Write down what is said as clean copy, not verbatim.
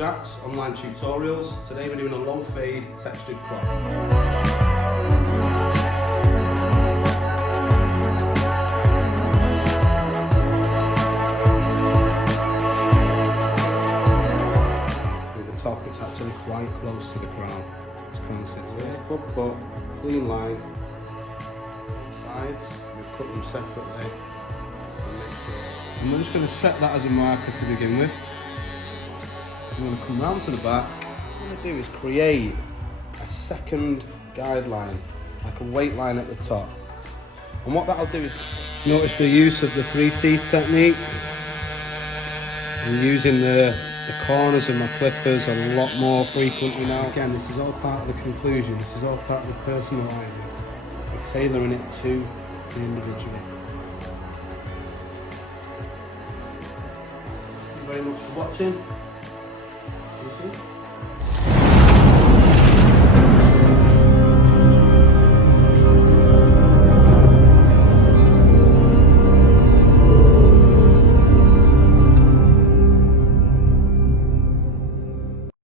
Jack's online tutorials. Today we're doing a low fade textured crop. Through the top it's actually quite close to the crown. As crown sits there. Good cut, clean line. Sides, we've cut them separately. And we're just going to set that as a marker to begin with. I'm going to come round to the back. What I'm going to do is create a second guideline, like a weight line at the top. And what that'll do is, notice the use of the 3 teeth technique. I'm using the corners of my clippers a lot more frequently now. Again, this is all part of the conclusion, this is all part of the personalising. We're tailoring it to the individual. Thank you very much for watching.